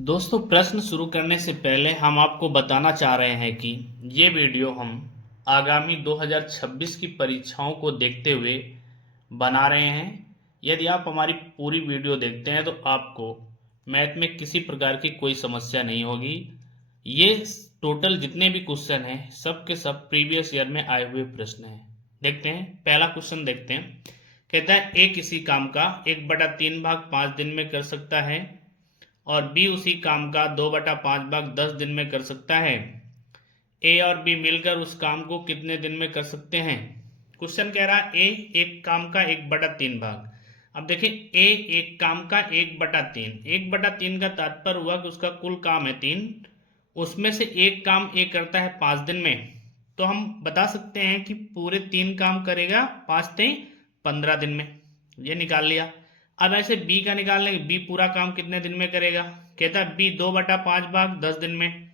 दोस्तों, प्रश्न शुरू करने से पहले हम आपको बताना चाह रहे हैं कि ये वीडियो हम आगामी 2026 की परीक्षाओं को देखते हुए बना रहे हैं। यदि आप हमारी पूरी वीडियो देखते हैं तो आपको मैथ में किसी प्रकार की कोई समस्या नहीं होगी। ये टोटल जितने भी क्वेश्चन हैं सब के सब प्रीवियस ईयर में आए हुए प्रश्न हैं। देखते हैं, पहला क्वेश्चन देखते हैं। कहता है ए किसी काम का 1/3 भाग 5 दिन में कर सकता है और बी उसी काम का 2/5 भाग 10 दिन में कर सकता है। ए और बी मिलकर उस काम को कितने दिन में कर सकते हैं। क्वेश्चन कह रहा है ए एक काम का 1/3 भाग। अब देखिए, ए एक काम का 1/3, 1/3 का तात्पर्य हुआ कि उसका कुल काम है 3, उसमें से एक काम ए करता है 5 दिन में। तो हम बता सकते हैं कि पूरे 3 काम करेगा 5 से 15 दिन में। ये निकाल लिया। अब ऐसे बी का निकाल लेंगे, बी पूरा काम कितने दिन में करेगा। कहता है बी 2/5 भाग 10 दिन में।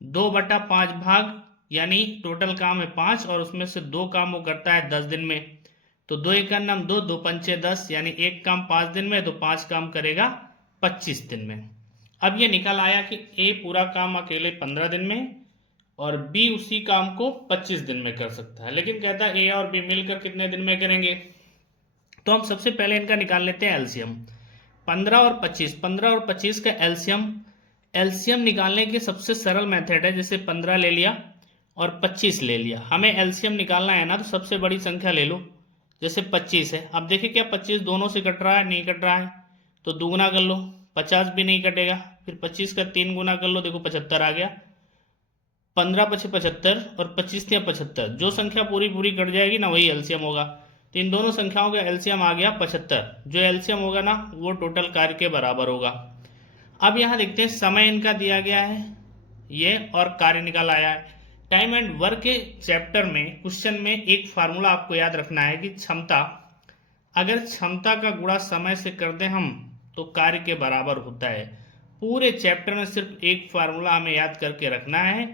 2/5 भाग यानी टोटल काम है 5 और उसमें से 2 काम वो करता है 10 दिन में। तो 2 एक नाम 2, 2 पंचे 10, यानी एक काम 5 दिन में तो 5 काम करेगा 25 दिन में। अब ये निकल आया कि ए पूरा काम अकेले 15 दिन में और बी उसी काम को 25 दिन में कर सकता है। लेकिन कहता है ए और बी मिलकर कितने दिन में करेंगे। तो हम सबसे पहले इनका निकाल लेते हैं एलसीएम। 15 और 25, 15 और 25 का एलसीएम एलसीएम निकालने की सबसे सरल मेथड है। जैसे 15 ले लिया और 25 ले लिया, हमें एलसीएम निकालना है ना, तो सबसे बड़ी संख्या ले लो। जैसे 25 है, अब देखिए क्या 25 दोनों से कट रहा है, नहीं कट रहा है, तो दुगुना कर लो। 50 भी नहीं कटेगा, फिर 25 का 3 गुना कर लो, देखो 75 आ गया। 15 पचे 75 और 25 या 75, जो संख्या पूरी पूरी कट जाएगी ना वही एलसीएम होगा। तो इन दोनों संख्याओं का एलसीएम आ गया 75। जो एलसीएम होगा ना वो टोटल कार्य के बराबर होगा। अब यहाँ देखते हैं, समय इनका दिया गया है ये और कार्य निकाल आया है। टाइम एंड वर्क के चैप्टर में क्वेश्चन में एक फार्मूला आपको याद रखना है कि क्षमता, अगर क्षमता का गुणा समय से कर दें हम तो कार्य के बराबर होता है। पूरे चैप्टर में सिर्फ एक फार्मूला हमें याद करके रखना है,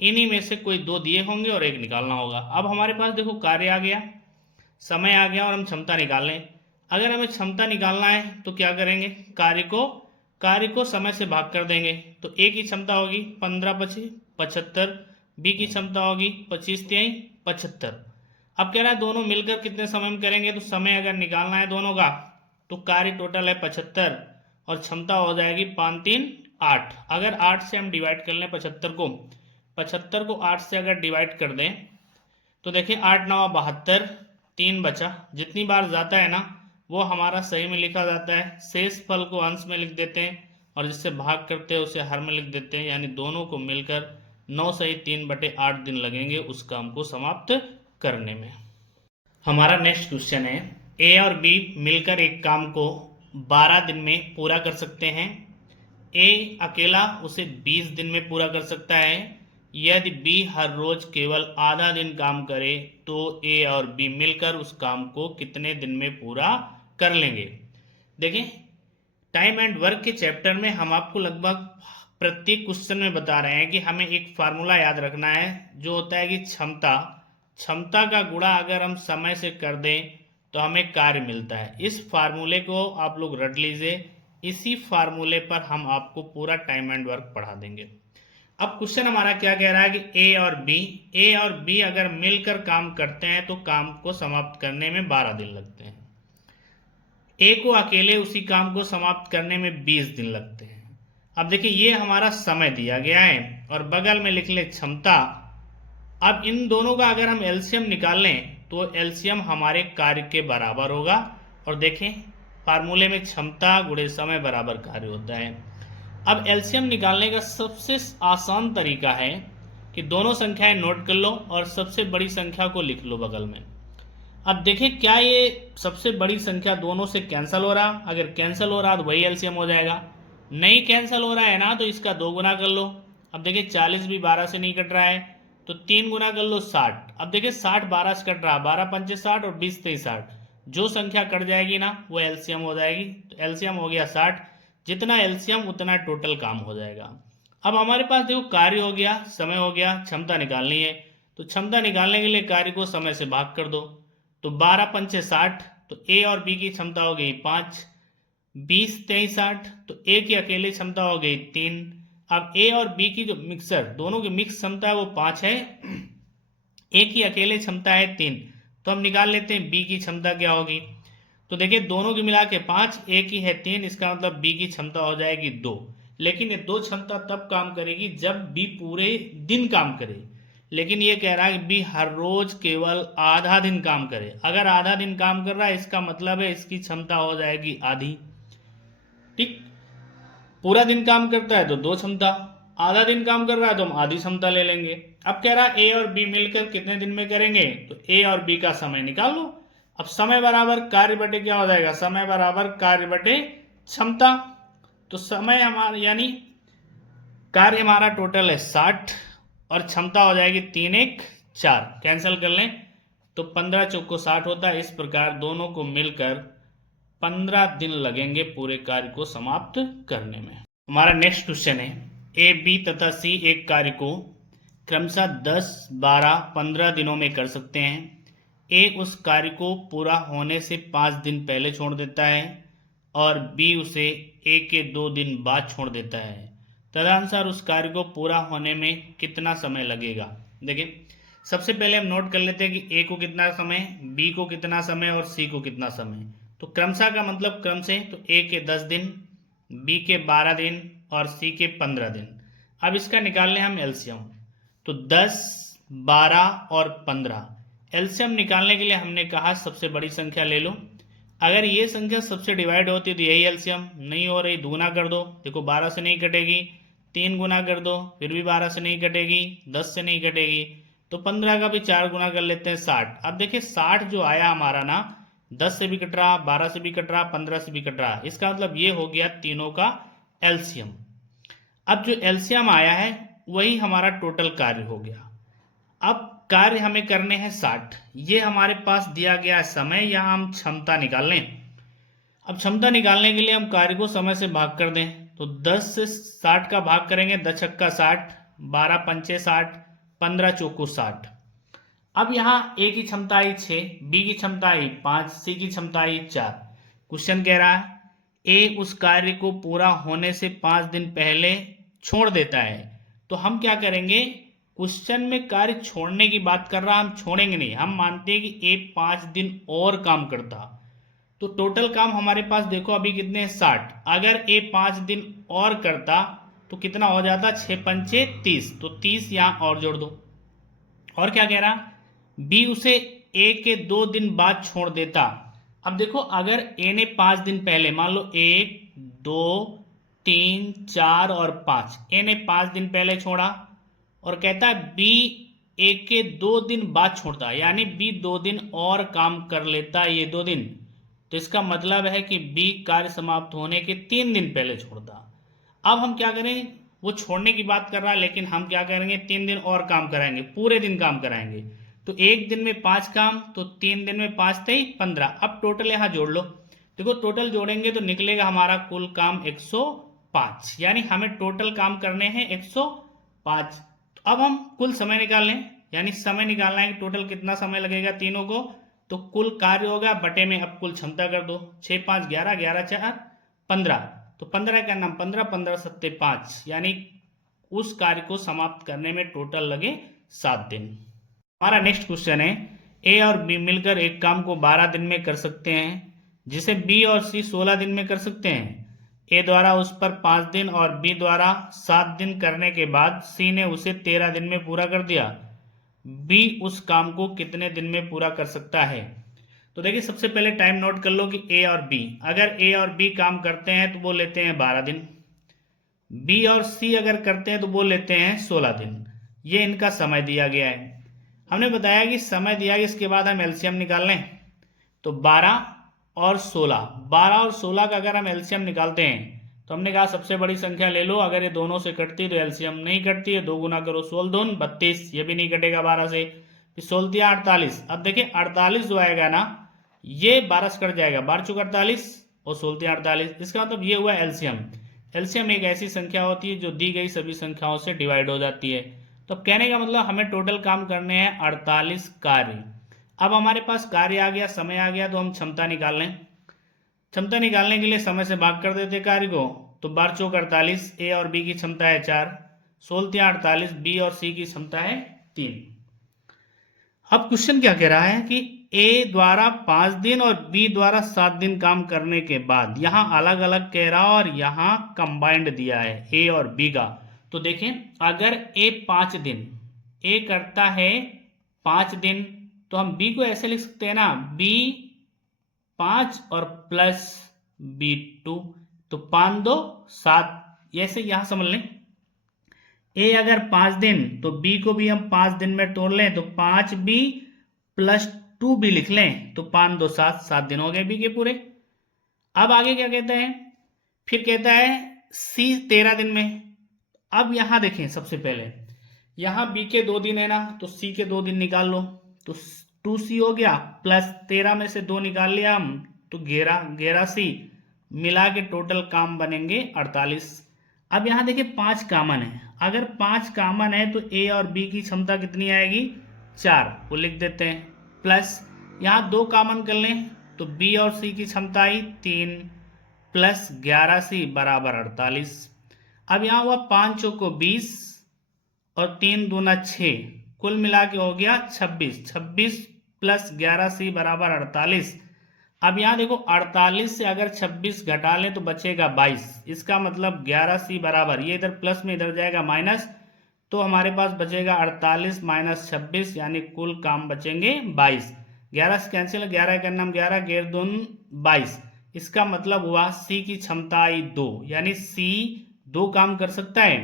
इन्हीं में से कोई 2 दिए होंगे और एक निकालना होगा। अब हमारे पास देखो कार्य आ गया, समय आ गया और हम क्षमता निकाल लें। अगर हमें क्षमता निकालना है तो क्या करेंगे, कार्य को समय से भाग कर देंगे। तो ए की क्षमता होगी 15 पचे 75, बी की क्षमता होगी 25 तिहाई 75। अब कह रहा है दोनों मिलकर कितने समय में करेंगे, तो समय अगर निकालना है दोनों का तो कार्य टोटल है 75 और क्षमता हो जाएगी 5 3 8। अगर 8 से हम डिवाइड कर लें 75 को 8 से अगर डिवाइड कर दें तो देखिए 8 9 72, 3 बचा। जितनी बार जाता है ना वो हमारा सही में लिखा जाता है। शेष फल को अंश में लिख देते हैं और जिससे भाग करते हैं उसे हर में लिख देते हैं, यानी दोनों को मिलकर 9 सही 3/8 दिन लगेंगे उस काम को समाप्त करने में। हमारा नेक्स्ट क्वेश्चन है, ए और बी मिलकर एक काम को 12 दिन में पूरा कर सकते हैं। ए अकेला उसे 20 दिन में पूरा कर सकता है। यदि बी हर रोज केवल आधा दिन काम करे तो ए और बी मिलकर उस काम को कितने दिन में पूरा कर लेंगे। देखिए, टाइम एंड वर्क के चैप्टर में हम आपको लगभग प्रत्येक क्वेश्चन में बता रहे हैं कि हमें एक फार्मूला याद रखना है, जो होता है कि क्षमता का गुणा अगर हम समय से कर दें तो हमें कार्य मिलता है। इस फार्मूले को आप लोग रट लीजिए, इसी फार्मूले पर हम आपको पूरा टाइम एंड वर्क पढ़ा देंगे। अब क्वेश्चन हमारा क्या कह रहा है कि ए और बी अगर मिलकर काम करते हैं तो काम को समाप्त करने में 12 दिन लगते हैं। ए को अकेले उसी काम को समाप्त करने में 20 दिन लगते हैं। अब देखिए ये हमारा समय दिया गया है और बगल में लिख ले क्षमता। अब इन दोनों का अगर हम एलसीएम निकाल लें तो एलसीएम हमारे कार्य के बराबर होगा। और देखें फार्मूले में क्षमता गुणे समय बराबर कार्य होता है। अब एलसीएम निकालने का सबसे आसान तरीका है कि दोनों संख्याएं नोट कर लो और सबसे बड़ी संख्या को लिख लो बगल में। अब देखें क्या ये सबसे बड़ी संख्या दोनों से कैंसिल हो रहा, अगर कैंसिल हो रहा तो वही एलसीएम हो जाएगा। नहीं कैंसिल हो रहा है ना तो इसका 2 गुना कर लो। अब देखिए 40 भी 12 से नहीं कट रहा है तो 3 गुना कर लो 60। अब देखिए 60 12 से कट रहा, 12 पंचे 60 और 20 तेईस 60, जो संख्या कट जाएगी ना वो एलसीएम हो जाएगी। तो एलसीएम हो गया 60, जितना एलसीएम उतना टोटल काम हो जाएगा। अब हमारे पास देखो कार्य हो गया, समय हो गया, क्षमता निकालनी है। तो क्षमता निकालने के लिए कार्य को समय से भाग कर दो। तो 12 पंचे 60, तो ए और बी की क्षमता हो गई 5, 20 23 60, तो ए की अकेले क्षमता हो गई 3। अब ए और बी की जो मिक्सर दोनों की मिक्स क्षमता है वो 5 है, ए की अकेले क्षमता है 3। तो हम निकाल लेते हैं बी की क्षमता क्या होगी। तो देखिए दोनों की मिला के 5, ए की है 3, इसका मतलब बी की क्षमता हो जाएगी 2। लेकिन ये 2 क्षमता तब काम करेगी जब बी पूरे दिन काम करे। लेकिन ये कह रहा है कि बी हर रोज केवल आधा दिन काम करे। अगर आधा दिन काम कर रहा है इसका मतलब है इसकी क्षमता हो जाएगी आधी। ठीक, पूरा दिन काम करता है तो 2 क्षमता, आधा दिन काम कर रहा है तो हम आधी क्षमता ले लेंगे। अब कह रहा है ए और बी मिलकर कितने दिन में करेंगे, तो ए और बी का समय निकाल लो। अब समय बराबर कार्य बटे क्या हो जाएगा, समय बराबर कार्य बटे क्षमता। तो समय हमारा यानी कार्य हमारा टोटल है 60 और क्षमता हो जाएगी 3 1 4, कैंसिल कर लें तो 15 चौको 60 होता है। इस प्रकार दोनों को मिलकर 15 दिन लगेंगे पूरे कार्य को समाप्त करने में। हमारा नेक्स्ट क्वेश्चन है, ए बी तथा सी एक कार्य को क्रमशः 10 12 15 दिनों में कर सकते हैं। ए उस कार्य को पूरा होने से 5 दिन पहले छोड़ देता है और बी उसे ए के 2 दिन बाद छोड़ देता है। तदनुसार उस कार्य को पूरा होने में कितना समय लगेगा। देखिए सबसे पहले हम नोट कर लेते हैं कि ए को कितना समय, बी को कितना समय और सी को कितना समय। तो क्रमशः का मतलब क्रम से, तो ए के 10 दिन, बी के 12 दिन और सी के 15 दिन। अब इसका निकाल लें हम एलसीएम। तो 10 12 और 15 एलसीएम निकालने के लिए हमने कहा सबसे बड़ी संख्या ले लो। अगर ये संख्या सबसे डिवाइड होती तो यही एलसीएम, नहीं हो रही गुना कर दो। देखो 12 से नहीं कटेगी, 3 गुना कर दो, फिर भी 12 से नहीं कटेगी, 10 से नहीं कटेगी, तो 15 का भी 4 गुना कर लेते हैं 60। अब देखिए 60 जो आया हमारा ना, 10 से भी कट रहा, 12 से भी कट रहा, 15 से भी कट रहा, इसका मतलब ये हो गया तीनों का एलसीएम। अब जो एलसीएम आया है वही हमारा टोटल कार्य हो गया। अब कार्य हमें करने हैं 60, ये हमारे पास दिया गया है समय, या हम क्षमता निकाल लें। अब क्षमता निकालने के लिए हम कार्य को समय से भाग कर दें। तो 10 से 60 का भाग करेंगे, 10 छक्का 60, 12 पंचे 60, 15 चौको 60। अब यहाँ ए की क्षमता आई 6, बी की क्षमता आई 5, सी की क्षमता आई 4। क्वेश्चन कह रहा है ए उस कार्य को पूरा होने से 5 दिन पहले छोड़ देता है। तो हम क्या करेंगे, क्वेश्चन में कार्य छोड़ने की बात कर रहा, हम छोड़ेंगे नहीं, हम मानते हैं कि ए 5 दिन और काम करता। तो टोटल काम हमारे पास देखो अभी कितने हैं, 60। अगर ए 5 दिन और करता तो कितना हो जाता, 6 पंचे 30, तो 30 यहां और जोड़ दो। और क्या कह रहा, बी उसे ए के 2 दिन बाद छोड़ देता। अब देखो अगर ए ने 5 दिन पहले, मान लो 1 2 3 4 और 5, ए ने 5 दिन पहले छोड़ा और कहता है बी ए के 2 दिन बाद छोड़ता, यानी बी 2 दिन और काम कर लेता ये 2 दिन। तो इसका मतलब है कि बी कार्य समाप्त होने के 3 दिन पहले छोड़ता। अब हम क्या करें, वो छोड़ने की बात कर रहा है लेकिन हम क्या करेंगे, 3 दिन और काम कराएंगे, पूरे दिन काम कराएंगे। तो एक दिन में 5 काम, तो 3 दिन में 5 थे 15। अब टोटल यहां जोड़ लो, देखो टोटल जोड़ेंगे तो निकलेगा हमारा कुल काम 105, यानी हमें टोटल काम करने हैं 105। तो अब हम कुल समय निकाल लें, यानी समय निकालना है कि टोटल कितना समय लगेगा तीनों को। तो कुल कार्य होगा बटे में अब कुल क्षमता कर दो, 6 5 11, 11 4 15, तो 15 का नाम 15, 15 सत्ते 5, यानी उस कार्य को समाप्त करने में टोटल लगे 7 दिन। हमारा नेक्स्ट क्वेश्चन है, ए और बी मिलकर एक काम को 12 दिन में कर सकते हैं, जिसे बी और सी 16 दिन में कर सकते हैं। ए द्वारा उस पर 5 दिन और बी द्वारा 7 दिन करने के बाद सी ने उसे 13 दिन में पूरा कर दिया। बी उस काम को कितने दिन में पूरा कर सकता है। तो देखिए सबसे पहले टाइम नोट कर लो कि ए और बी, अगर ए और बी काम करते हैं तो वो लेते हैं 12 दिन, बी और सी अगर करते हैं तो वो लेते हैं 16 दिन। ये इनका समय दिया गया है। हमने बताया कि समय दिया है, इसके बाद हम एलसीएम निकाल लें। तो 12 और 16, 12 और 16 का अगर हम एलसीएम निकालते हैं तो हमने कहा सबसे बड़ी संख्या ले लो, अगर ये दोनों से कटती तो एलसीएम नहीं कटती है, 2 गुना करो 16 दून 32, ये भी नहीं कटेगा 12 से, फिर 16 48। अब देखिए 48 जो आएगा ना, ये 12 से कट जाएगा, 12 चौक 48 और 16 48, इसका मतलब ये हुआ एलसीएम। एलसीएम एक ऐसी संख्या होती है जो दी गई सभी संख्याओं से डिवाइड हो जाती है। तो कहने का मतलब हमें टोटल काम करने हैं 48 कार्य। अब हमारे पास कार्य आ गया, समय आ गया, तो हम क्षमता निकाल लें। क्षमता निकालने के लिए समय से भाग कर देते कार्य को, तो 12 चौक 48, ए और बी की क्षमता है 4, 16 48, बी और सी की क्षमता है 3। अब क्वेश्चन क्या कह रहा है कि ए द्वारा 5 दिन और बी द्वारा 7 दिन काम करने के बाद, यहां अलग अलग कह रहा और यहां कंबाइंड दिया है ए और बी का। तो देखें, अगर ए 5 दिन, ए करता है 5 दिन, तो हम बी को ऐसे लिख सकते हैं ना, बी 5 और प्लस B2, तो 5 2 7, ऐसे यहां समझ लें। ए अगर 5 दिन, तो बी को भी हम 5 दिन में तोड़ लें, तो 5B प्लस 2B लिख लें, तो 5 2 7, 7 दिन हो गए बी के पूरे। अब आगे क्या कहते हैं, फिर कहता है सी 13 दिन में। अब यहां देखें, सबसे पहले यहां बी के 2 दिन है ना, तो सी के 2 दिन निकाल लो, तो 2C हो गया, प्लस 13 में से 2 निकाल लिया हम, तो 11C मिला के टोटल काम बनेंगे 48। अब यहां देखिए 5 कॉमन है, अगर 5 कॉमन है तो ए और बी की क्षमता कितनी आएगी, 4, वो लिख देते हैं, प्लस यहां 2 कॉमन कर लें, तो बी और सी की क्षमता आई 3, प्लस 11C बराबर 48। अब यहां हुआ 5 चौको 20 और 3 दूना 6, कुल मिला के हो गया 26, 26 प्लस 11C बराबर 48। अब यहां देखो 48 से अगर 26 घटा लें तो बचेगा 22, इसका मतलब 11C बराबर, ये इधर प्लस में इधर जाएगा माइनस, तो हमारे पास बचेगा 48 माइनस 26, यानी कुल काम बचेंगे 22। 11 से कैंसिल, 11 का नाम 11, 11 दून 22, इसका मतलब हुआ सी की क्षमता आई 2, यानी सी 2 काम कर सकता है।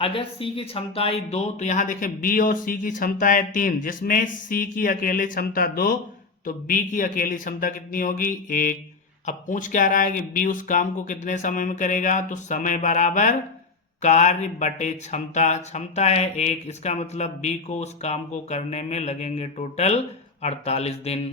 अगर सी की क्षमता आई 2, तो यहां देखें बी और सी की क्षमता है 3, जिसमें सी की अकेले क्षमता 2, तो बी की अकेली क्षमता कितनी होगी, 1। अब पूछ क्या रहा है कि बी उस काम को कितने समय में करेगा, तो समय बराबर कार्य बटे क्षमता, क्षमता है 1, इसका मतलब बी को उस काम को करने में लगेंगे टोटल 48 दिन।